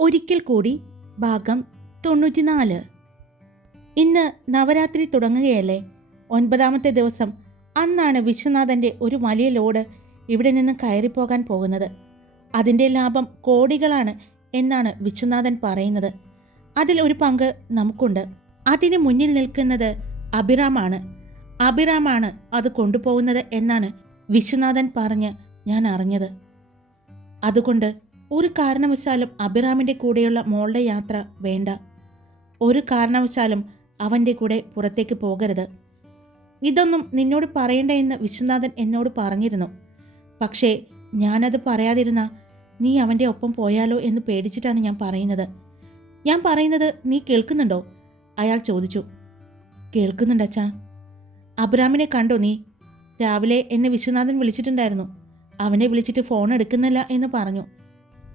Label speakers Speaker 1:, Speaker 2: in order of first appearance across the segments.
Speaker 1: ഒരിക്കൽ കൂടി ഭാഗം തൊണ്ണൂറ്റിനാല്. ഇന്ന് നവരാത്രി തുടങ്ങുകയല്ലേ? ഒൻപതാമത്തെ ദിവസം. അന്നാണ് വിശ്വനാഥന്റെ ഒരു വലിയ ലോഡ് ഇവിടെ നിന്ന് കയറിപ്പോകാൻ പോകുന്നത്. അതിന്റെ ലാഭം കോടികളാണ് എന്നാണ് വിശ്വനാഥൻ പറയുന്നത്. അതിൽ ഒരു പങ്ക് നമുക്കുണ്ട്. അതിന് മുന്നിൽ നിൽക്കുന്നത് അഭിറാമാണ്. അഭിറാമാണ് അത് കൊണ്ടുപോകുന്നത് എന്നാണ് വിശ്വനാഥൻ പറഞ്ഞ് ഞാൻ അറിഞ്ഞത്. അതുകൊണ്ട് ഒരു കാരണവശാലും അഭിറാമിന്റെ കൂടെയുള്ള മോളുടെ യാത്ര വേണ്ട. ഒരു കാരണവശാലും അവന്റെ കൂടെ പുറത്തേക്ക് പോകരുത്. ഇതൊന്നും നിന്നോട് പറയണ്ട എന്ന് വിശ്വനാഥൻ എന്നോട് പറഞ്ഞിരുന്നു. പക്ഷേ ഞാനത് പറയാതിരുന്ന നീ അവന്റെ ഒപ്പം പോയാലോ എന്ന് പേടിച്ചിട്ടാണ് ഞാൻ പറയുന്നത്. ഞാൻ പറയുന്നത് നീ കേൾക്കുന്നുണ്ടോ? അയാൾ ചോദിച്ചു. കേൾക്കുന്നുണ്ടച്ചാ അബ്രാമിനെ കണ്ടോ നീ? രാവിലെ എന്നെ വിശ്വനാഥൻ വിളിച്ചിട്ടുണ്ടായിരുന്നു. അവനെ വിളിച്ചിട്ട് ഫോൺ എടുക്കുന്നില്ല എന്ന് പറഞ്ഞു.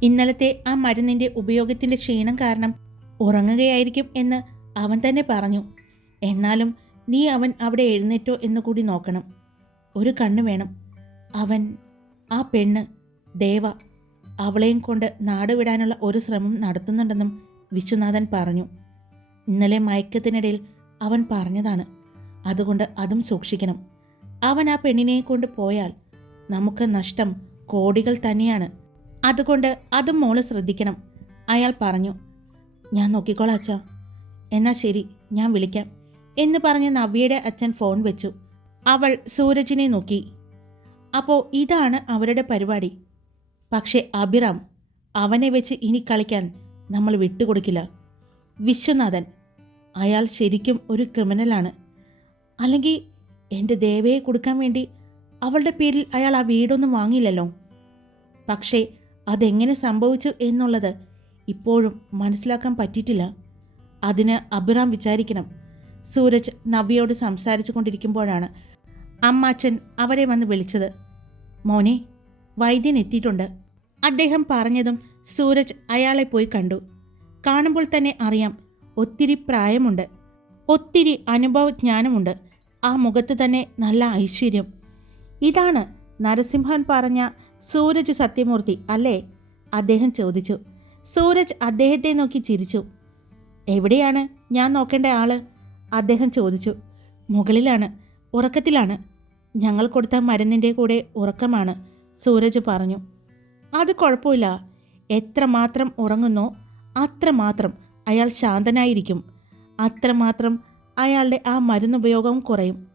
Speaker 1: ഇന്നലത്തെ ആ മരുന്നിന്റെ ഉപയോഗത്തിന്റെ ക്ഷീണം കാരണം ഉറങ്ങുകയായിരിക്കും എന്ന് അവൻ തന്നെ പറഞ്ഞു. എന്നാലും നീ അവൻ അവിടെ എഴുന്നേറ്റോ എന്ന് കൂടി നോക്കണം. ഒരു കണ്ണ് വേണം. അവൻ ആ പെണ്ണ് ദേവ അവളെയും കൊണ്ട് നാട് വിടാനുള്ള ഒരു ശ്രമം നടത്തുന്നുണ്ടെന്നും വിശ്വനാഥൻ പറഞ്ഞു. ഇന്നലെ മയക്കത്തിനിടയിൽ അവൻ പറഞ്ഞതാണ്. അതുകൊണ്ട് അതും സൂക്ഷിക്കണം. അവൻ ആ പെണ്ണിനെ കൊണ്ട് പോയാൽ നമുക്ക് നഷ്ടം കോടികൾ തന്നെയാണ്. അതുകൊണ്ട് അതും മോൾ ശ്രദ്ധിക്കണം. അയാൾ പറഞ്ഞു ഞാൻ നോക്കിക്കോളാം അച്ഛാ. എന്നാ ശരി ഞാൻ വിളിക്കാം. എന്ന് പറഞ്ഞ് നവ്യയുടെ അച്ഛൻ ഫോൺ വെച്ചു. അവൾ സൂരജിനെ നോക്കി. അപ്പോൾ ഇതാണ് അവരുടെ പരിപാടി. പക്ഷേ അഭിറാം അവനെ വെച്ച് ഇനി കളിക്കാൻ നമ്മൾ വിട്ടുകൊടുക്കില്ല. വിശ്വനാഥൻ അയാൾ ശരിക്കും ഒരു ക്രിമിനലാണ്. അല്ലെങ്കിൽ എന്റെ ദേവയെ കൊടുക്കാൻ വേണ്ടി അവളുടെ പേരിൽ അയാൾ ആ വീടൊന്നും വാങ്ങിയില്ലല്ലോ. പക്ഷേ അതെങ്ങനെ സംഭവിച്ചു എന്നുള്ളത് ഇപ്പോഴും മനസ്സിലാക്കാൻ പറ്റിയിട്ടില്ല. അതിന് അഭിറാം വിചാരിക്കണം. സൂരജ് നവ്യയോട് സംസാരിച്ചു കൊണ്ടിരിക്കുമ്പോഴാണ് അമ്മാച്ചൻ അവരെ വന്ന് വിളിച്ചത്. മോനെ വൈദ്യൻ എത്തിയിട്ടുണ്ട്. അദ്ദേഹം പറഞ്ഞതും സൂരജ് അയാളെ പോയി കണ്ടു. കാണുമ്പോൾ തന്നെ അറിയാം ഒത്തിരി പ്രായമുണ്ട്. ഒത്തിരി അനുഭവജ്ഞാനമുണ്ട്. ആ മുഖത്ത് തന്നെ നല്ല ഐശ്വര്യം. ഇതാണ് നരസിംഹൻ പറഞ്ഞ സൂരജ് സത്യമൂർത്തി അല്ലേ? അദ്ദേഹം ചോദിച്ചു. സൂരജ് അദ്ദേഹത്തെ നോക്കി ചിരിച്ചു. എവിടെയാണ്? ഞാൻ നോക്കേണ്ട ആൾ? അദ്ദേഹം ചോദിച്ചു. മുകളിലാണ്. ഉറക്കത്തിലാണ്. ഞങ്ങൾ കൊടുത്ത മരുന്നിന്റെ കൂടെ ഉറക്കമാണ് സൂരജ് പറഞ്ഞു. അത് കുഴപ്പമില്ല. എത്രമാത്രം ഉറങ്ങുന്നോ അത്രമാത്രം അയാൾ ശാന്തനായിരിക്കും. അത്രമാത്രം അയാളുടെ ആ മരുന്നുപയോഗവും കുറയും.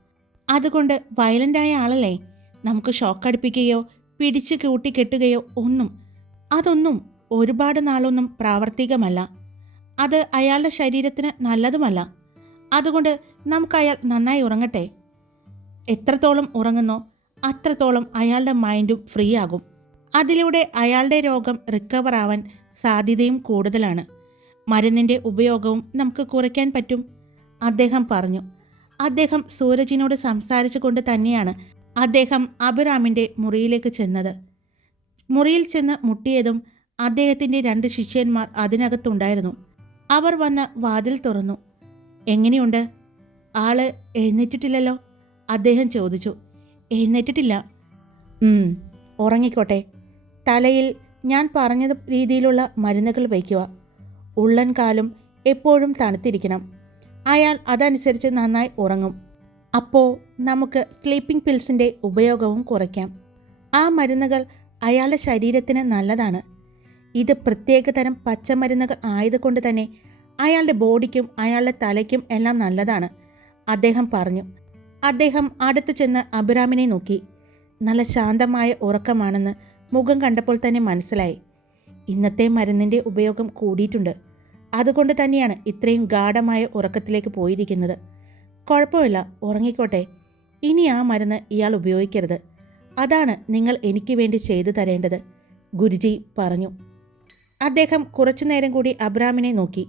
Speaker 1: അതുകൊണ്ട് വയലന്റായ ആളല്ലേ? നമുക്ക് ഷോക്ക് അടുപ്പിക്കുകയോ പിടിച്ചു കൂട്ടിക്കെട്ടുകയോ ഒന്നും അതൊന്നും ഒരുപാട് നാളൊന്നും പ്രാവർത്തികമല്ല. അത് അയാളുടെ ശരീരത്തിന് നല്ലതുമല്ല. അതുകൊണ്ട് നമുക്ക് അയാൾ നന്നായി ഉറങ്ങട്ടെ. എത്രത്തോളം ഉറങ്ങുന്നോ അത്രത്തോളം അയാളുടെ മൈൻഡും ഫ്രീ ആകും അതിലൂടെ അയാളുടെ രോഗം റിക്കവർ ആവാൻ സാധ്യതയും കൂടുതലാണ്. മരുന്നിന്റെ ഉപയോഗവും നമുക്ക് കുറയ്ക്കാൻ പറ്റും. അദ്ദേഹം പറഞ്ഞു. അദ്ദേഹം സൂരജിനോട് സംസാരിച്ചു കൊണ്ട് തന്നെയാണ് അദ്ദേഹം അബിറാമിന്റെ മുറിയിലേക്ക് ചെന്നത്. മുറിയിൽ ചെന്ന് മുട്ടിയതും അദ്ദേഹത്തിന്റെ രണ്ട് ശിഷ്യന്മാർ അതിനകത്തുണ്ടായിരുന്നു. അവർ വന്ന് വാതിൽ തുറന്നു. എങ്ങനെയുണ്ട്? ആൾ എഴുന്നേറ്റിട്ടില്ലല്ലോ? അദ്ദേഹം ചോദിച്ചു. എഴുന്നേറ്റിട്ടില്ല. "ഉം, ഉറങ്ങിക്കോട്ടെ. തലയിൽ ഞാൻ പറഞ്ഞ രീതിയിലുള്ള മരുന്നുകൾ വയ്ക്കുക. ഉള്ളൻ കാലും എപ്പോഴും തണുത്തിരിക്കണം. അയാൾ അതനുസരിച്ച് നന്നായി ഉറങ്ങും. അപ്പോൾ നമുക്ക് സ്ലീപ്പിംഗ് പിൽസിന്റെ ഉപയോഗവും കുറയ്ക്കാം. ആ മരുന്നുകൾ അയാളുടെ ശരീരത്തിന് നല്ലതാണ്. ഇത് പ്രത്യേകതരം പച്ചമരുന്നുകൾ ആയതുകൊണ്ട് തന്നെ അയാളുടെ ബോഡിക്കും അയാളുടെ തലയ്ക്കും എല്ലാം നല്ലതാണ് അദ്ദേഹം പറഞ്ഞു. അദ്ദേഹം അടുത്ത് ചെന്ന് അബിറാമിനെ നോക്കി. നല്ല ശാന്തമായ ഉറക്കമാണെന്ന് മുഖം കണ്ടപ്പോൾ തന്നെ മനസ്സിലായി. ഇന്നത്തെ മരുന്നിന്റെ ഉപയോഗം കൂടിയിട്ടുണ്ട്. അതുകൊണ്ട് തന്നെയാണ് ഇത്രയും ഗാഠമായ ഉറക്കത്തിലേക്ക് പോയിരിക്കുന്നത്. കുഴപ്പമില്ല ഉറങ്ങിക്കോട്ടെ. ഇനി ആ മരുന്ന് ഇയാൾ ഉപയോഗിക്കരുത്. അതാണ് നിങ്ങൾ എനിക്ക് വേണ്ടി ചെയ്തു തരേണ്ടത് ഗുരുജി പറഞ്ഞു. അദ്ദേഹം കുറച്ചു നേരം കൂടി അബ്രാമിനെ നോക്കി.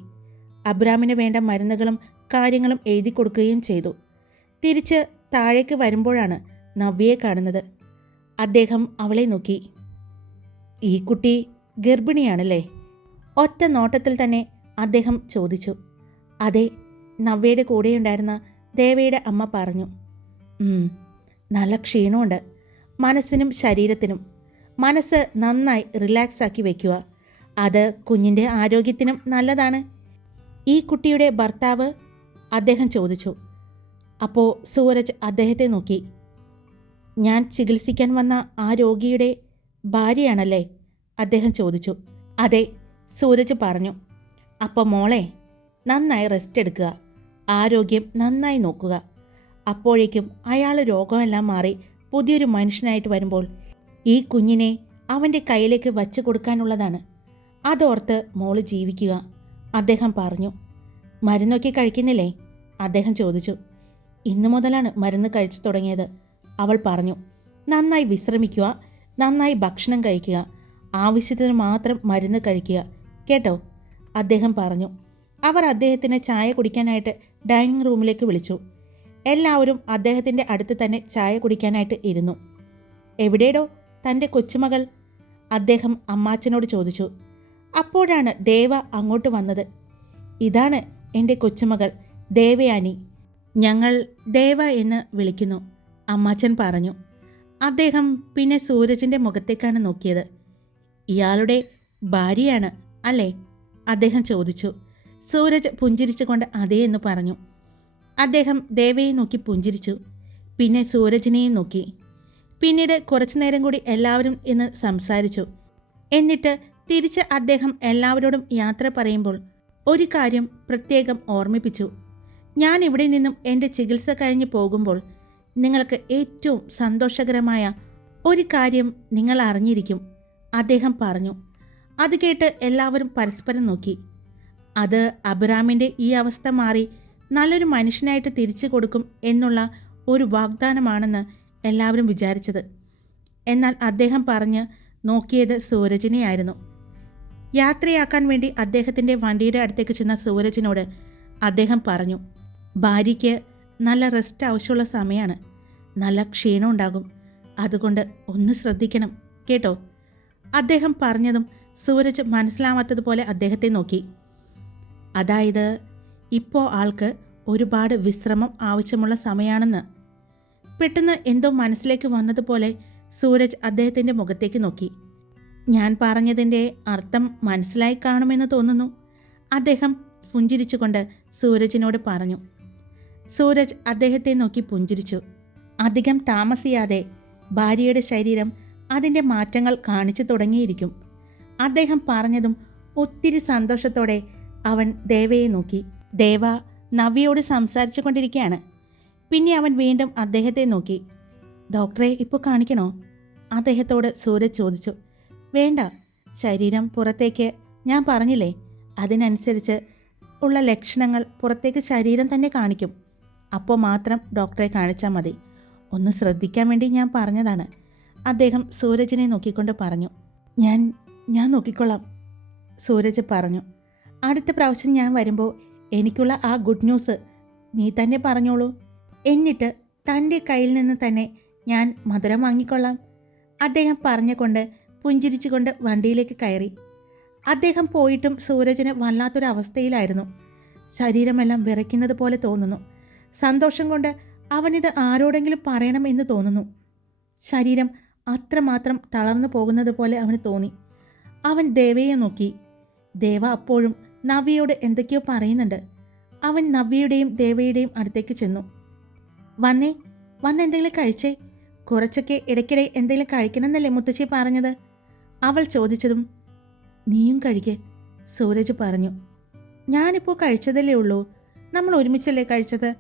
Speaker 1: അബ്രാമിന് വേണ്ട മരുന്നുകളും കാര്യങ്ങളും എഴുതി കൊടുക്കുകയും ചെയ്തു. തിരിച്ച് താഴേക്ക് വരുമ്പോഴാണ് നവ്യയെ കാണുന്നത്. അദ്ദേഹം അവളെ നോക്കി. ഈ കുട്ടി ഗർഭിണിയാണല്ലേ? ഒറ്റ നോട്ടത്തിൽ തന്നെ അദ്ദേഹം ചോദിച്ചു. അതെ നവ്യയുടെ കൂടെയുണ്ടായിരുന്ന ദേവയുടെ അമ്മ പറഞ്ഞു. "ഉം, നല്ല ക്ഷീണമുണ്ട്. മനസ്സിനും ശരീരത്തിനും. മനസ്സ് നന്നായി റിലാക്സ് ആക്കി വയ്ക്കുക അത് കുഞ്ഞിന്റെ ആരോഗ്യത്തിനും നല്ലതാണ്. ഈ കുട്ടിയുടെ ഭർത്താവ് അദ്ദേഹം ചോദിച്ചു. അപ്പോൾ സൂരജ് അദ്ദേഹത്തെ നോക്കി. ഞാൻ ചികിത്സിക്കാൻ വന്ന ആ രോഗിയുടെ ഭാര്യയാണല്ലേ? അദ്ദേഹം ചോദിച്ചു. അതെ സൂരജ് പറഞ്ഞു. അപ്പോൾ മോളെ നന്നായി റെസ്റ്റ് എടുക്കുക. ആരോഗ്യം നന്നായി നോക്കുക. അപ്പോഴേക്കും അയാൾ രോഗമെല്ലാം മാറി പുതിയൊരു മനുഷ്യനായിട്ട് വരുമ്പോൾ ഈ കുഞ്ഞിനെ അവന്റെ കയ്യിലേക്ക് വച്ചു കൊടുക്കാനുള്ളതാണ്. അതോർത്ത് മോൾ ജീവിക്കുക. അദ്ദേഹം പറഞ്ഞു മരുന്നൊക്കെ കഴിക്കുന്നില്ലേ? അദ്ദേഹം ചോദിച്ചു. ഇന്നു മുതലാണ് മരുന്ന് കഴിച്ചു തുടങ്ങിയത് അവൾ പറഞ്ഞു. നന്നായി വിശ്രമിക്കുക നന്നായി ഭക്ഷണം കഴിക്കുക ആവശ്യത്തിന് മാത്രം മരുന്ന് കഴിക്കുക കേട്ടോ? അദ്ദേഹം പറഞ്ഞു. അവർ അദ്ദേഹത്തിന് ചായ കുടിക്കാനായിട്ട് ഡൈനിങ് റൂമിലേക്ക് വിളിച്ചു. എല്ലാവരും അദ്ദേഹത്തിന്റെ അടുത്ത് തന്നെ ചായ കുടിക്കാനായിട്ട് ഇരുന്നു. എവിടെയോ തന്റെ കൊച്ചുമകൾ അദ്ദേഹം അമ്മാച്ചനോട് ചോദിച്ചു. അപ്പോഴാണ് ദേവ അങ്ങോട്ട് വന്നത്. ഇതാണ് എന്റെ കൊച്ചുമകൾ ദേവയാനി. ഞങ്ങൾ ദേവ എന്ന് വിളിക്കുന്നു അമ്മാച്ചൻ പറഞ്ഞു. അദ്ദേഹം പിന്നെ സൂരജിന്റെ മുഖത്തേക്കാണ് നോക്കിയത്. ഇയാളുടെ ഭാര്യയാണ് അല്ലേ? അദ്ദേഹം ചോദിച്ചു. സൂരജ് പുഞ്ചിരിച്ചുകൊണ്ട് അതേ എന്ന് പറഞ്ഞു. അദ്ദേഹം ദേവയെ നോക്കി പുഞ്ചിരിച്ചു. പിന്നെ സൂരജിനെയും നോക്കി. പിന്നീട് കുറച്ചു നേരം കൂടി എല്ലാവരും ഇന്ന് സംസാരിച്ചു. എന്നിട്ട് തിരിച്ച് അദ്ദേഹം എല്ലാവരോടും യാത്ര പറയുമ്പോൾ ഒരു കാര്യം പ്രത്യേകം ഓർമ്മിപ്പിച്ചു. ഞാൻ ഇവിടെ നിന്നും എന്റെ ചികിത്സ കഴിഞ്ഞ് പോകുമ്പോൾ നിങ്ങൾക്ക് ഏറ്റവും സന്തോഷകരമായ ഒരു കാര്യം നിങ്ങൾ അറിഞ്ഞിരിക്കും അദ്ദേഹം പറഞ്ഞു. അത് കേട്ട് എല്ലാവരും പരസ്പരം നോക്കി. അത് അബ്രാമിന്റെ ഈ അവസ്ഥ മാറി നല്ലൊരു മനുഷ്യനായിട്ട് തിരിച്ചു കൊടുക്കും എന്നുള്ള ഒരു വാഗ്ദാനമാണെന്ന് എല്ലാവരും വിചാരിച്ചത്. എന്നാൽ അദ്ദേഹം പറഞ്ഞ് നോക്കിയത് സൂരജിനെയായിരുന്നു. യാത്രയാക്കാൻ വേണ്ടി അദ്ദേഹത്തിന്റെ വണ്ടിയുടെ അടുത്തേക്ക് ചെന്ന സൂരജിനോട് അദ്ദേഹം പറഞ്ഞു ഭാര്യയ്ക്ക് നല്ല റെസ്റ്റ് ആവശ്യമുള്ള സമയമാണ്. നല്ല ക്ഷീണം ഉണ്ടാകും. അതുകൊണ്ട് ഒന്ന് ശ്രദ്ധിക്കണം. കേട്ടോ? അദ്ദേഹം പറഞ്ഞതും സൂരജ് മനസ്സിലാവാത്തതുപോലെ അദ്ദേഹത്തെ നോക്കി. അതായത് ഇപ്പോൾ ആൾക്ക് ഒരുപാട് വിശ്രമം ആവശ്യമുള്ള സമയമാണെന്ന് പെട്ടെന്ന് എന്തോ മനസ്സിലേക്ക് വന്നതുപോലെ സൂരജ് അദ്ദേഹത്തിന്റെ മുഖത്തേക്ക് നോക്കി. ഞാൻ പറഞ്ഞതിന്റെ അർത്ഥം മനസ്സിലായി കാണുമെന്ന് തോന്നുന്നു. അദ്ദേഹം പുഞ്ചിരിച്ചുകൊണ്ട് സൂരജിനോട് പറഞ്ഞു. സൂരജ് അദ്ദേഹത്തെ നോക്കി പുഞ്ചിരിച്ചു. അധികം താമസിയാതെ ഭാര്യയുടെ ശരീരം അതിന്റെ മാറ്റങ്ങൾ കാണിച്ചു തുടങ്ങിയിരിക്കും. അദ്ദേഹം പറഞ്ഞതും ഒത്തിരി സന്തോഷത്തോടെ അവൻ ദേവയെ നോക്കി. ദേവ നവ്യയോട് സംസാരിച്ചു കൊണ്ടിരിക്കുകയാണ് പിന്നെ അവൻ വീണ്ടും അദ്ദേഹത്തെ നോക്കി. ഡോക്ടറെ ഇപ്പോൾ കാണിക്കണോ? അദ്ദേഹത്തോട് സൂരജ് ചോദിച്ചു. വേണ്ട ശരീരം പുറത്തേക്ക് ഞാൻ പറഞ്ഞില്ലേ? അതിനനുസരിച്ച് ഉള്ള ലക്ഷണങ്ങൾ പുറത്തേക്ക് ശരീരം തന്നെ കാണിക്കും. അപ്പോൾ മാത്രം ഡോക്ടറെ കാണിച്ചാൽ മതി. ഒന്ന് ശ്രദ്ധിക്കാൻ വേണ്ടി ഞാൻ പറഞ്ഞതാണ്. അദ്ദേഹം സൂരജിനെ നോക്കിക്കൊണ്ട് പറഞ്ഞു. ഞാൻ ഞാൻ നോക്കിക്കൊള്ളാം സൂരജ് പറഞ്ഞു. അടുത്ത പ്രാവശ്യം ഞാൻ വരുമ്പോൾ എനിക്കുള്ള ആ ഗുഡ് ന്യൂസ് നീ തന്നെ പറഞ്ഞോളൂ. എന്നിട്ട് തന്റെ കയ്യിൽ നിന്ന് തന്നെ ഞാൻ മധുരം വാങ്ങിക്കൊള്ളാം. അദ്ദേഹം പറഞ്ഞുകൊണ്ട് പുഞ്ചിരിച്ചുകൊണ്ട് വണ്ടിയിലേക്ക് കയറി. അദ്ദേഹം പോയിട്ടും സൂരജിന് വല്ലാത്തൊരു അവസ്ഥയിലായിരുന്നു ശരീരമെല്ലാം വിറയ്ക്കുന്നത് പോലെ തോന്നുന്നു. സന്തോഷം കൊണ്ട് അവനിത് ആരോടെങ്കിലും പറയണമെന്ന് തോന്നുന്നു. ശരീരം അത്രമാത്രം തളർന്നു പോകുന്നത് പോലെ അവന് തോന്നി. അവൻ ദേവയെ നോക്കി. ദേവ അപ്പോഴും നവ്യയോട് എന്തൊക്കെയോ പറയുന്നുണ്ട്. അവൻ നവ്യയുടെയും ദേവയുടെയും അടുത്തേക്ക് ചെന്നു. വന്നേ വന്ന് എന്തെങ്കിലും കഴിച്ചേ? കുറച്ചൊക്കെ ഇടയ്ക്കിടെ എന്തെങ്കിലും കഴിക്കണമെന്നല്ലേ മുത്തശ്ശി പറഞ്ഞത്? അവൾ ചോദിച്ചതും നീയും കഴിക്കേ സൂരജ് പറഞ്ഞു. ഞാനിപ്പോൾ കഴിച്ചതല്ലേ ഉള്ളൂ. നമ്മൾ ഒരുമിച്ചല്ലേ കഴിച്ചത്?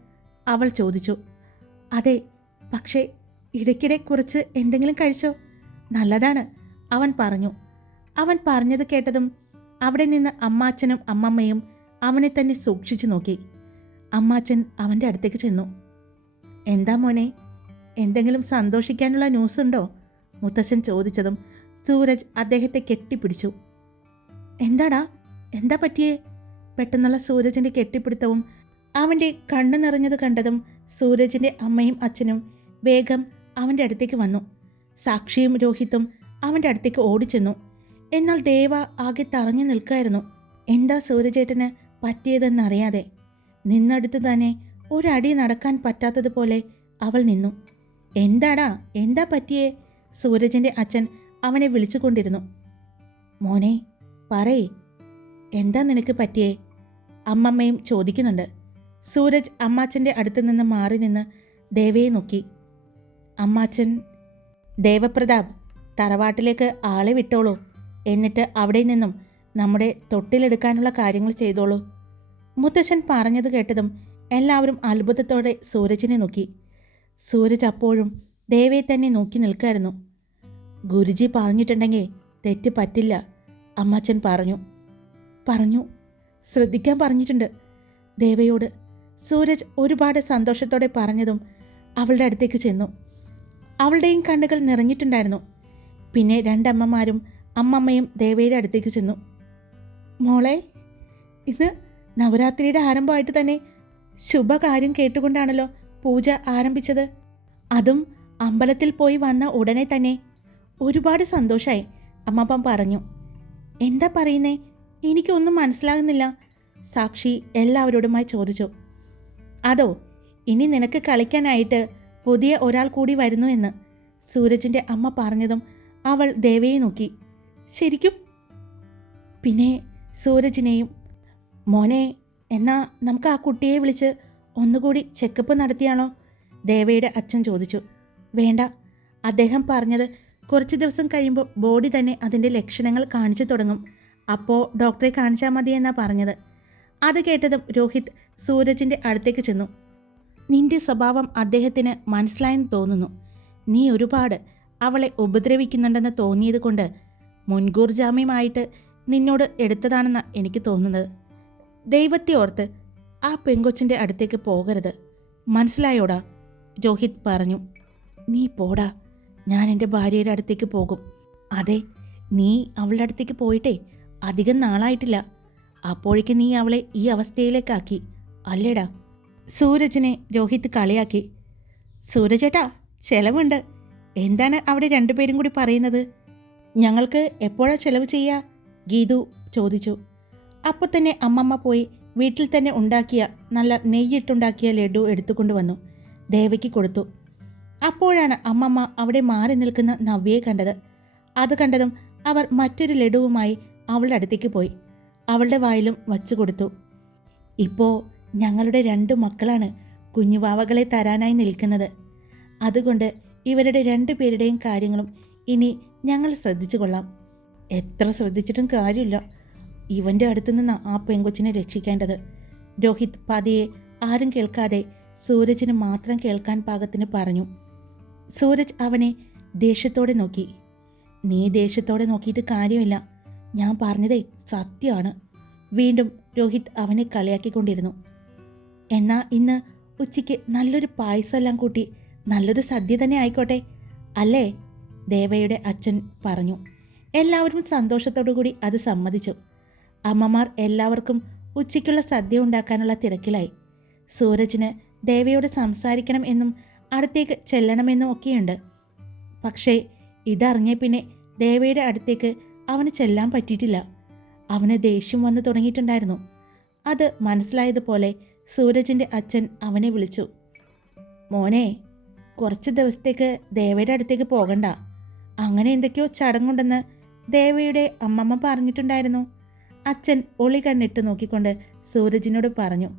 Speaker 1: അവൾ ചോദിച്ചു. അതെ പക്ഷേ ഇടയ്ക്കിടെ കുറച്ച് എന്തെങ്കിലും കഴിച്ചോ? നല്ലതാണ് അവൻ പറഞ്ഞു. അവൻ പറഞ്ഞത് കേട്ടതും അവിടെ നിന്ന് അമ്മാച്ചനും അമ്മമ്മയും അവനെ തന്നെ സൂക്ഷിച്ചു നോക്കി. അമ്മാച്ചൻ അവന്റെ അടുത്തേക്ക് ചെന്നു. എന്താ മോനെ എന്തെങ്കിലും സന്തോഷിക്കാനുള്ള ന്യൂസ് ഉണ്ടോ? മുത്തശ്ശൻ ചോദിച്ചതും സൂരജ് അദ്ദേഹത്തെ കെട്ടിപ്പിടിച്ചു. എന്താടാ എന്താ പറ്റിയേ? പെട്ടെന്നുള്ള സൂരജിന്റെ കെട്ടിപ്പിടുത്തവും അവന്റെ കണ്ണു നിറഞ്ഞത് കണ്ടതും സൂരജിന്റെ അമ്മയും അച്ഛനും വേഗം അവന്റെ അടുത്തേക്ക് വന്നു. സാക്ഷിയും രോഹിത്തും അവന്റെ അടുത്തേക്ക് ഓടിച്ചെന്നു. എന്നാൽ ദേവ ആകെ തറഞ്ഞു നിൽക്കായിരുന്നു. എന്താ സൂര്യചേട്ടന് പറ്റിയതെന്നറിയാതെ. നിന്നടുത്ത് തന്നെ ഒരടി നടക്കാൻ പറ്റാത്തതുപോലെ അവൾ നിന്നു. എന്താടാ എന്താ പറ്റിയേ? സൂരജിന്റെ അച്ഛൻ അവനെ വിളിച്ചുകൊണ്ടിരുന്നു. മോനെ പറയേ. എന്താ നിനക്ക് പറ്റിയേ? അമ്മമ്മയും ചോദിക്കുന്നുണ്ട്. സൂരജ് അമ്മാച്ചന്റെ അടുത്ത് നിന്ന് മാറി നിന്ന് ദേവയെ നോക്കി. അമ്മാച്ചൻ ദേവപ്രതാപ് തറവാട്ടിലേക്ക് ആളെ വിട്ടോളൂ. എന്നിട്ട് അവിടെ നിന്നും നമ്മുടെ തൊട്ടിലെടുക്കാനുള്ള കാര്യങ്ങൾ ചെയ്തോളൂ. മുത്തശ്ശൻ പറഞ്ഞത് കേട്ടതും എല്ലാവരും അത്ഭുതത്തോടെ സൂരജിനെ നോക്കി. സൂരജ് അപ്പോഴും ദേവയെ തന്നെ നോക്കി നിൽക്കായിരുന്നു. ഗുരുജി പറഞ്ഞിട്ടുണ്ടെങ്കിൽ തെറ്റ് പറ്റില്ല അമ്മച്ചൻ പറഞ്ഞു. പറഞ്ഞു. ശ്രദ്ധിക്കാൻ പറഞ്ഞിട്ടുണ്ട്. ദേവയോട് സൂരജ് ഒരുപാട് സന്തോഷത്തോടെ പറഞ്ഞതും അവളുടെ അടുത്തേക്ക് ചെന്നു. അവളുടെയും കണ്ണുകൾ നിറഞ്ഞിട്ടുണ്ടായിരുന്നു. പിന്നെ രണ്ടമ്മമാരും അമ്മമ്മയും ദേവയുടെ അടുത്തേക്ക് ചെന്നു. മോളെ ഇത് നവരാത്രിയുടെ ആരംഭമായിട്ട് തന്നെ ശുഭകാര്യം കേട്ടുകൊണ്ടാണല്ലോ പൂജ ആരംഭിച്ചത്. അതും അമ്പലത്തിൽ പോയി വന്ന ഉടനെ തന്നെ ഒരുപാട് സന്തോഷമായി അമ്മപ്പം പറഞ്ഞു. എന്താ പറയുന്നേ? എനിക്കൊന്നും മനസ്സിലാകുന്നില്ല. സാക്ഷി എല്ലാവരോടുമായി ചോദിച്ചു. അതോ ഇനി നിനക്ക് കളിക്കാനായിട്ട് പുതിയ ഒരാൾ കൂടി വരുന്നു എന്ന് സൂരജിന്റെ അമ്മ പറഞ്ഞതും അവൾ ദേവയെ നോക്കി. ശരിക്കും? പിന്നെ സൂരജിനെയും മോനെ എന്നാ നമുക്ക് ആ കുട്ടിയെ വിളിച്ച് ഒന്നുകൂടി ചെക്കപ്പ് നടത്തിയാണോ? ദേവയുടെ അച്ഛൻ ചോദിച്ചു. വേണ്ട. അദ്ദേഹം പറഞ്ഞത് കുറച്ച് ദിവസം കഴിയുമ്പോൾ ബോഡി തന്നെ അതിന്റെ ലക്ഷണങ്ങൾ കാണിച്ചു തുടങ്ങും. അപ്പോൾ ഡോക്ടറെ കാണിച്ചാൽ മതി എന്നാ പറഞ്ഞത്. അത് കേട്ടതും രോഹിത് സൂരജിന്റെ അടുത്തേക്ക് ചെന്നു. നിന്റെ സ്വഭാവം അദ്ദേഹത്തിന് മനസ്സിലായെന്ന് തോന്നുന്നു. നീ ഒരുപാട് അവളെ ഉപദ്രവിക്കുന്നുണ്ടെന്ന് തോന്നിയത് കൊണ്ട് മുൻകൂർ ജാമ്യമായിട്ട് നിന്നോട് എടുത്തതാണെന്ന് എനിക്ക് തോന്നുന്നത്. ദൈവത്തെ ഓർത്ത് ആ പെങ്കൊച്ചിന്റെ അടുത്തേക്ക് പോകരുത്. മനസ്സിലായോടാ? രോഹിത് പറഞ്ഞു. നീ പോടാ. ഞാൻ എന്റെ ഭാര്യയുടെ അടുത്തേക്ക് പോകും. അതെ നീ അവളുടെ അടുത്തേക്ക് പോയിട്ടേ അധികം നാളായിട്ടില്ല. അപ്പോഴേക്ക് നീ അവളെ ഈ അവസ്ഥയിലേക്കാക്കി. അല്ലേടാ? സൂരജിനെ രോഹിത് കളിയാക്കി. സൂരജേട്ടാ ചെലവുണ്ട്. എന്താണ് അവിടെ രണ്ടുപേരും കൂടി പറയുന്നത്? ഞങ്ങൾക്ക് എപ്പോഴാ ചെലവ് ചെയ്യുക ഗീതു ചോദിച്ചു. അപ്പോൾ തന്നെ അമ്മമ്മ പോയി വീട്ടിൽ തന്നെ ഉണ്ടാക്കിയ നല്ല നെയ്യിട്ടുണ്ടാക്കിയ ലഡു എടുത്തുകൊണ്ട് വന്നു. ദേവയ്ക്ക് കൊടുത്തു. അപ്പോഴാണ് അമ്മമ്മ അവിടെ മാറി നിൽക്കുന്ന നവ്യയെ കണ്ടത്. അത് കണ്ടതും അവർ മറ്റൊരു ലഡുവുമായി അവളുടെ അടുത്തേക്ക് പോയി. അവളുടെ വായിലും വച്ചു കൊടുത്തു. ഇപ്പോൾ ഞങ്ങളുടെ രണ്ട് മക്കളാണ് കുഞ്ഞുവാവകളെ തരാനായി നിൽക്കുന്നത്. അതുകൊണ്ട് ഇവരുടെ രണ്ടു പേരുടെയും കാര്യങ്ങളും ഇനി ഞങ്ങൾ ശ്രദ്ധിച്ചു കൊള്ളാം. എത്ര ശ്രദ്ധിച്ചിട്ടും കാര്യമില്ല. ഇവന്റെ അടുത്തു നിന്ന് ആ പെങ്കൊച്ചിനെ രക്ഷിക്കേണ്ടത്. രോഹിത് പതിയെ ആരും കേൾക്കാതെ സൂരജിന് മാത്രം കേൾക്കാൻ പാകത്തിന് പറഞ്ഞു. സൂരജ് അവനെ ദേഷ്യത്തോടെ നോക്കി. നീ ദേഷ്യത്തോടെ നോക്കിയിട്ട് കാര്യമില്ല. ഞാൻ പറഞ്ഞതേ സത്യമാണ് വീണ്ടും രോഹിത് അവനെ കളിയാക്കിക്കൊണ്ടിരുന്നു. എന്നാൽ ഇന്ന് ഉച്ചയ്ക്ക് നല്ലൊരു പായസമെല്ലാം കൂട്ടി നല്ലൊരു സദ്യ തന്നെ ആയിക്കോട്ടെ. അല്ലേ? ദേവയുടെ അച്ഛൻ പറഞ്ഞു. എല്ലാവരും സന്തോഷത്തോടു കൂടി അത് സമ്മതിച്ചു. അമ്മമാർ എല്ലാവർക്കും ഉച്ചയ്ക്കുള്ള സദ്യ ഉണ്ടാക്കാനുള്ള തിരക്കിലായി. സൂരജിന് ദേവയോട് സംസാരിക്കണം എന്നും അടുത്തേക്ക് ചെല്ലണമെന്നും ഒക്കെയുണ്ട്. പക്ഷേ ഇതറിഞ്ഞ പിന്നെ ദേവയുടെ അടുത്തേക്ക് അവന് ചെല്ലാൻ പറ്റിയിട്ടില്ല. അവന് ദേഷ്യം വന്നു തുടങ്ങിയിട്ടുണ്ടായിരുന്നു. അത് മനസ്സിലായതുപോലെ സൂരജിന്റെ അച്ഛൻ അവനെ വിളിച്ചു. മോനെ കുറച്ച് ദിവസത്തേക്ക് ദേവയുടെ അടുത്തേക്ക് പോകണ്ട. അങ്ങനെ എന്തൊക്കെയോ ചടങ്ങുണ്ടെന്ന് ദേവയുടെ അമ്മമ്മ പറഞ്ഞിട്ടുണ്ടായിരുന്നു. അച്ഛൻ ഒളി കണ്ണിട്ട് നോക്കിക്കൊണ്ട് സൂരജിനോട് പറഞ്ഞു.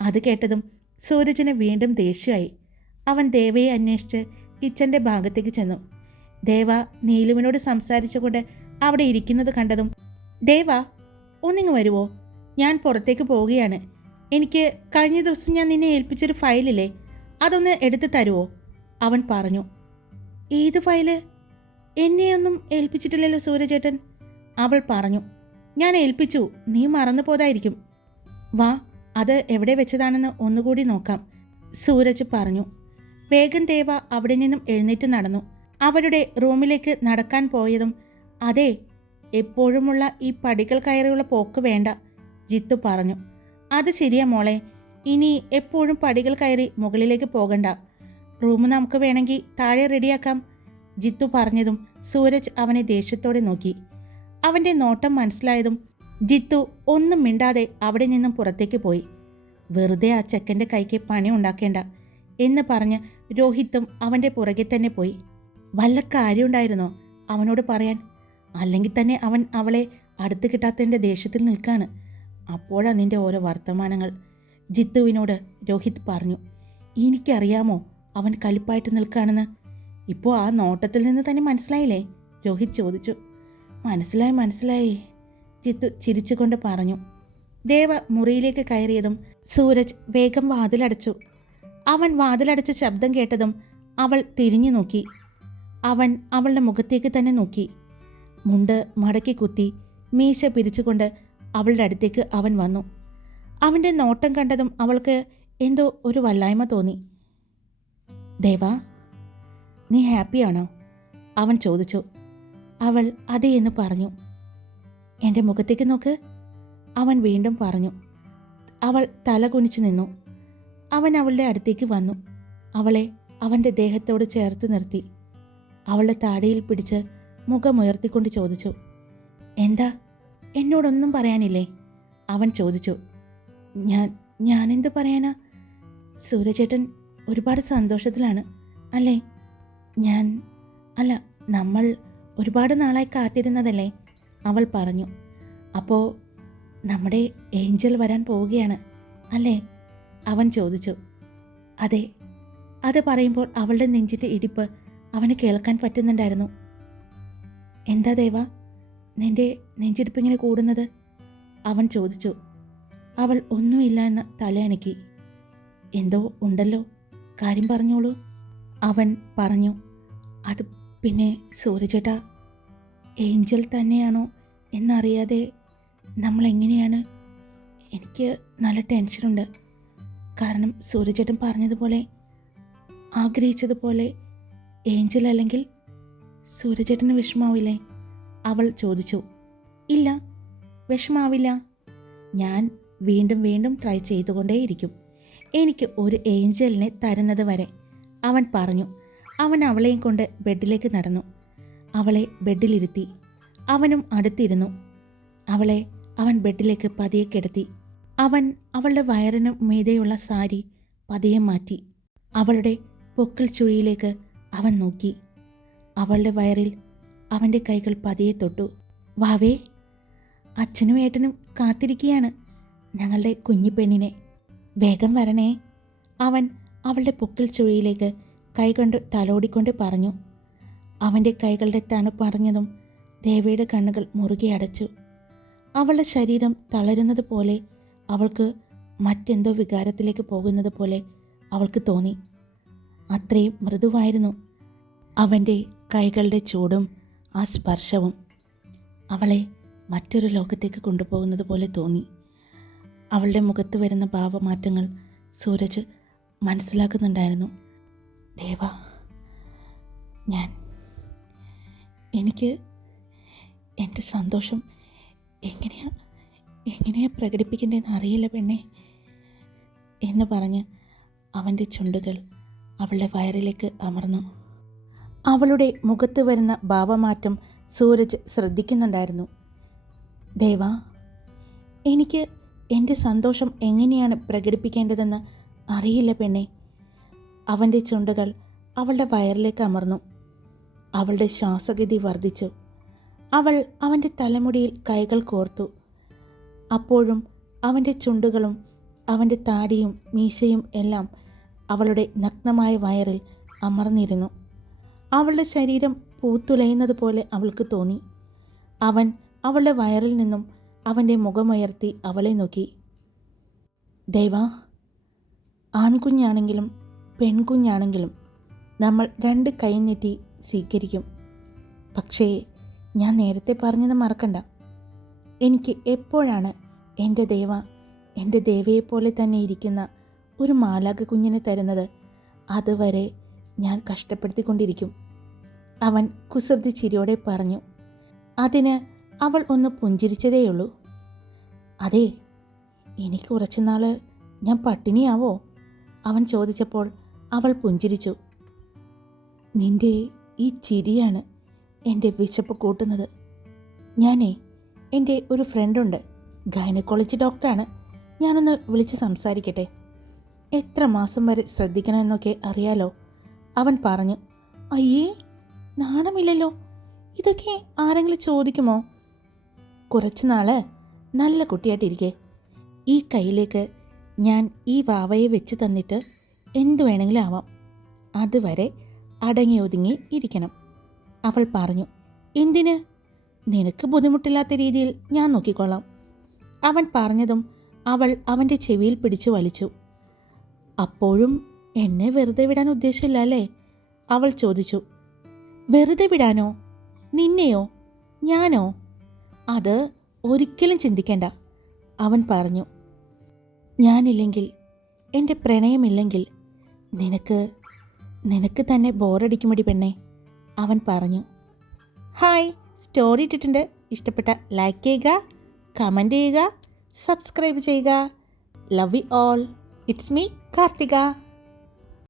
Speaker 1: അത് കേട്ടതും സൂരജിന് വീണ്ടും ദേഷ്യമായി. അവൻ ദേവയെ അന്വേഷിച്ച് കിച്ചന്റെ ഭാഗത്തേക്ക് ചെന്നു. ദേവ നീലുവിനോട് സംസാരിച്ചുകൊണ്ട് അവിടെ ഇരിക്കുന്നത് കണ്ടതും ദേവ ഒന്നിങ്ങ് വരുവോ? ഞാൻ പുറത്തേക്ക് പോവുകയാണ്. എനിക്ക് കഴിഞ്ഞ ദിവസം ഞാൻ നിന്നെ ഏൽപ്പിച്ചൊരു ഫയലില്ലേ? അതൊന്ന് എടുത്തു തരുമോ അവൻ പറഞ്ഞു. ഏത് ഫയൽ? എന്നെയൊന്നും ഏൽപ്പിച്ചിട്ടില്ലല്ലോ സൂര്യചേട്ടൻ അവൾ പറഞ്ഞു ഞാൻ ഏൽപ്പിച്ചു നീ മറന്നു പോതായിരിക്കും വാ അത് എവിടെ വെച്ചതാണെന്ന് ഒന്നുകൂടി നോക്കാം സൂരജ് പറഞ്ഞു. വേഗം ദേവ അവിടെ നിന്നും എഴുന്നേറ്റ് നടന്നു. അവരുടെ റൂമിലേക്ക് നടക്കാൻ പോയതും അതെ എപ്പോഴുമുള്ള ഈ പടികൾ കയറിയുള്ള പോക്ക് വേണ്ട ജിത്തു പറഞ്ഞു. അത് ശരിയാ മോളെ ഇനി എപ്പോഴും പടികൾ കയറി മുകളിലേക്ക് പോകണ്ട. റൂം നമുക്ക് വേണമെങ്കിൽ താഴെ റെഡിയാക്കാം. ജിത്തു പറഞ്ഞതും സൂരജ് അവനെ ദേഷ്യത്തോടെ നോക്കി. അവന്റെ നോട്ടം മനസ്സിലായതും ജിത്തു ഒന്നും മിണ്ടാതെ അവിടെ നിന്നും പുറത്തേക്ക് പോയി. വെറുതെ ആ ചെക്കന്റെ കൈക്ക് പണി ഉണ്ടാക്കേണ്ട എന്ന് പറഞ്ഞ് രോഹിത്തും അവന്റെ പുറകെ തന്നെ പോയി. വല്ല കാര്യമുണ്ടായിരുന്നോ? അവനോട് പറയാൻ. അല്ലെങ്കിൽ തന്നെ അവൻ അവളെ അടുത്ത് കിട്ടാത്തതിന്റെ ദേഷ്യത്തിൽ നിൽക്കാണ്. അപ്പോഴാണ് നിന്റെ ഓരോ വർത്തമാനങ്ങൾ ജിത്തുവിനോട് രോഹിത് പറഞ്ഞു. എനിക്കറിയാമോ അവൻ കലിപ്പായിട്ട് നിൽക്കുകയാണെന്ന് ഇപ്പോൾ ആ നോട്ടത്തിൽ നിന്ന് തന്നെ മനസ്സിലായില്ലേ? രോഹിത് ചോദിച്ചു. മനസ്സിലായി മനസ്സിലായി. ജിത്തു ചിരിച്ചുകൊണ്ട് പറഞ്ഞു. ദേവ മുറിയിലേക്ക് കയറിയതും സൂരജ് വേഗം വാതിലടച്ചു. അവൻ വാതിലടച്ച ശബ്ദം കേട്ടതും അവൾ തിരിഞ്ഞു നോക്കി. അവൻ അവളുടെ മുഖത്തേക്ക് തന്നെ നോക്കി. മുണ്ട് മടക്കി കുത്തി മീശ പിരിച്ചുകൊണ്ട് അവളുടെ അടുത്തേക്ക് അവൻ വന്നു. അവന്റെ നോട്ടം കണ്ടതും അവൾക്ക് എന്തോ ഒരു വല്ലായ്മ തോന്നി. ദേവാ നീ ഹാപ്പിയാണോ? അവൻ ചോദിച്ചു. അവൾ അതെ എന്ന് പറഞ്ഞു. എന്റെ മുഖത്തേക്ക് നോക്ക് അവൻ വീണ്ടും പറഞ്ഞു. അവൾ തല കുനിച്ചു നിന്നു. അവൻ അവളുടെ അടുത്തേക്ക് വന്നു. അവളെ അവന്റെ ദേഹത്തോട് ചേർത്ത് നിർത്തി. അവളുടെ താടിയിൽ പിടിച്ച് മുഖമുയർത്തിക്കൊണ്ട് ചോദിച്ചു. എന്താ? എന്നോടൊന്നും പറയാനില്ലേ? അവൻ ചോദിച്ചു. ഞാൻ ഞാനെന്ത് പറയാനാ? സൂര്യചേട്ടൻ ഒരുപാട് സന്തോഷത്തിലാണ് അല്ലേ? ഞാൻ അല്ല നമ്മൾ ഒരുപാട് നാളായി കാത്തിരുന്നതല്ലേ? അവൾ പറഞ്ഞു. അപ്പോൾ നമ്മുടെ ഏഞ്ചൽ വരാൻ പോവുകയാണ് അല്ലേ? അവൻ ചോദിച്ചു. അതെ അത് പറയുമ്പോൾ അവളുടെ നെഞ്ചിന്റെ ഇടിപ്പ് അവന് കേൾക്കാൻ പറ്റുന്നുണ്ടായിരുന്നു. എന്താ ദേവ നിന്റെ നെഞ്ചിടിപ്പ് ഇങ്ങനെ കൂടുന്നത്? അവൻ ചോദിച്ചു. അവൾ ഒന്നുമില്ല എന്ന് തലയണക്കി. എന്തോ ഉണ്ടല്ലോ കാര്യം പറഞ്ഞോളൂ. അവൻ പറഞ്ഞു അത് പിന്നെ സൂരജേട്ടാ ഏഞ്ചൽ തന്നെയാണോ എന്നറിയാതെ നമ്മളെങ്ങനെയാണ്? എനിക്ക് നല്ല ടെൻഷനുണ്ട്. കാരണം സൂര്യചേട്ടൻ പറഞ്ഞതുപോലെ ആഗ്രഹിച്ചതുപോലെ ഏഞ്ചൽ അല്ലെങ്കിൽ സൂര്യചേട്ടന് വിഷമാവില്ലേ? അവൾ ചോദിച്ചു. ഇല്ല വിഷമാവില്ല. ഞാൻ വീണ്ടും വീണ്ടും ട്രൈ ചെയ്തുകൊണ്ടേയിരിക്കും. എനിക്ക് ഒരു ഏഞ്ചലിനെ തരുന്നത് വരെ. അവൻ പറഞ്ഞു അവൻ അവളെയും കൊണ്ട് ബെഡിലേക്ക് നടന്നു. അവളെ ബെഡിലിരുത്തി. അവനും അടുത്തിരുന്നു. അവളെ അവൻ ബെഡിലേക്ക് പതിയെ കിടത്തി. അവൻ അവളുടെ വയറിനു മീതെയുള്ള സാരി പതിയെ മാറ്റി. അവളുടെ പൊക്കൽ ചുഴിയിലേക്ക് അവൻ നോക്കി. അവളുടെ വയറിൽ അവന്റെ കൈകൾ പതിയെ തൊട്ടു. വാവേ അച്ഛനും ഏട്ടനും കാത്തിരിക്കുകയാണ് ഞങ്ങളുടെ കുഞ്ഞിപ്പെണ്ണിനെ. വേഗം വരണേ. അവൻ അവളുടെ പൊക്കിൽ ചുഴിയിലേക്ക് കൈകൊണ്ട് തലോടിക്കൊണ്ട് പറഞ്ഞു. അവന്റെ കൈകളുടെ തണുപ്പറിഞ്ഞതും ദേവയുടെ കണ്ണുകൾ മുറുകെ അടച്ചു. അവളുടെ ശരീരം തളരുന്നത് പോലെ അവൾക്ക് മറ്റെന്തോ വികാരത്തിലേക്ക് പോകുന്നത് പോലെ അവൾക്ക് തോന്നി. അത്രയും മൃദുവായിരുന്നു അവന്റെ കൈകളുടെ ചൂടും ആ സ്പർശവും. അവളെ മറ്റൊരു ലോകത്തേക്ക് കൊണ്ടുപോകുന്നത് പോലെ തോന്നി. അവളുടെ മുഖത്ത് വരുന്ന ഭാവമാറ്റങ്ങൾ സൂരജ് മനസ്സിലാക്കുന്നുണ്ടായിരുന്നു. ദേവ ഞാൻ എനിക്ക് എന്റെ സന്തോഷം എങ്ങനെയാ എങ്ങനെയാ പ്രകടിപ്പിക്കേണ്ടതെന്ന് അറിയില്ല പെണ്ണെ എന്ന് പറഞ്ഞ് അവന്റെ ചുണ്ടുകൾ അവളുടെ വയറിലേക്ക് അമർന്നു. അവളുടെ മുഖത്ത് വരുന്ന ഭാവമാറ്റം സൂരജ് ശ്രദ്ധിക്കുന്നുണ്ടായിരുന്നു. ദേവ എനിക്ക് എന്റെ സന്തോഷം എങ്ങനെയാണ് പ്രകടിപ്പിക്കേണ്ടതെന്ന് അറിയില്ല പെണ്ണെ. അവന്റെ ചുണ്ടുകൾ അവളുടെ വയറിലേക്ക് അമർന്നു. അവളുടെ ശ്വാസഗതി വർദ്ധിച്ചു. അവൾ അവന്റെ തലമുടിയിൽ കൈകൾ കോർത്തു. അപ്പോഴും അവന്റെ ചുണ്ടുകളും അവന്റെ താടിയും മീശയും എല്ലാം അവളുടെ നഗ്നമായ വയറിൽ അമർന്നിരുന്നു. അവളുടെ ശരീരം പൂത്തുലയുന്നത് പോലെ അവൾക്ക് തോന്നി. അവൻ അവളുടെ വയറിൽ നിന്നും അവന്റെ മുഖമുയർത്തി അവളെ നോക്കി. ദേവ ആൺകുഞ്ഞാണെങ്കിലും പെൺകുഞ്ഞാണെങ്കിലും നമ്മൾ രണ്ട് കൈ ഞെട്ടി സ്വീകരിക്കും. പക്ഷേ ഞാൻ നേരത്തെ പറഞ്ഞത് മറക്കണ്ട. എനിക്ക് എപ്പോഴാണ് എന്റെ ദേവ എന്റെ ദേവയെപ്പോലെ തന്നെ ഇരിക്കുന്ന ഒരു മാലാക കുഞ്ഞിനെ തരുന്നത്? അതുവരെ ഞാൻ കഷ്ടപ്പെടുത്തിക്കൊണ്ടിരിക്കും. അവൻ കുസൃതി ചിരിയോടെ പറഞ്ഞു അതിന് അവൾ ഒന്ന് പുഞ്ചിരിച്ചതേയുള്ളൂ. അതെ എനിക്ക് കുറച്ചുനാൾ ഞാൻ പട്ടിണിയാവോ? അവൻ ചോദിച്ചപ്പോൾ അവൾ പുഞ്ചിരിച്ചു. നിന്റെ ഈ ചിരിയാണ് എന്റെ വിശപ്പ് കൂട്ടുന്നത്. ഞാനേ എന്റെ ഒരു ഫ്രണ്ടുണ്ട്. ഗൈനക്കോളജി ഡോക്ടറാണ്. ഞാനൊന്ന് വിളിച്ച് സംസാരിക്കട്ടെ. എത്ര മാസം വരെ ശ്രദ്ധിക്കണമെന്നൊക്കെ അറിയാലോ? അവൻ പറഞ്ഞു. അയ്യേ നാണമില്ലല്ലോ. ഇതൊക്കെ ആരെങ്കിലും ചോദിക്കുമോ? കുറച്ച് നാൾ നല്ല കുട്ടിയായിട്ടിരിക്കേ. ഈ കയ്യിലേക്ക് ഞാൻ ഈ വാവയെ വെച്ച് തന്നിട്ട് എന്തു വേണമെങ്കിലും ആവാം അതുവരെ അടങ്ങി ഒതുങ്ങി ഇരിക്കണം. അവൾ പറഞ്ഞു എന്തിന്? നിനക്ക് ബുദ്ധിമുട്ടില്ലാത്ത രീതിയിൽ ഞാൻ നോക്കിക്കൊള്ളാം. അവൻ പറഞ്ഞതും അവൾ അവന്റെ ചെവിയിൽ പിടിച്ചു വലിച്ചു. അപ്പോഴും എന്നെ വെറുതെ വിടാൻ ഉദ്ദേശമില്ല അല്ലേ? അവൾ ചോദിച്ചു. വെറുതെ വിടാനോ? നിന്നെയോ? ഞാനോ? അത് ഒരിക്കലും ചിന്തിക്കേണ്ട അവൻ പറഞ്ഞു. ഞാനില്ലെങ്കിൽ എന്റെ പ്രണയമില്ലെങ്കിൽ നിനക്ക് നിനക്ക് തന്നെ ബോറടിക്കുമടി പെണ്ണെ അവൻ പറഞ്ഞു. ഹായ് സ്റ്റോറി ഇട്ടിട്ടുണ്ട്. ഇഷ്ടപ്പെട്ട ലൈക്ക് ചെയ്യുക കമന്റ് ചെയ്യുക സബ്സ്ക്രൈബ് ചെയ്യുക. Love you all it's me Karthika.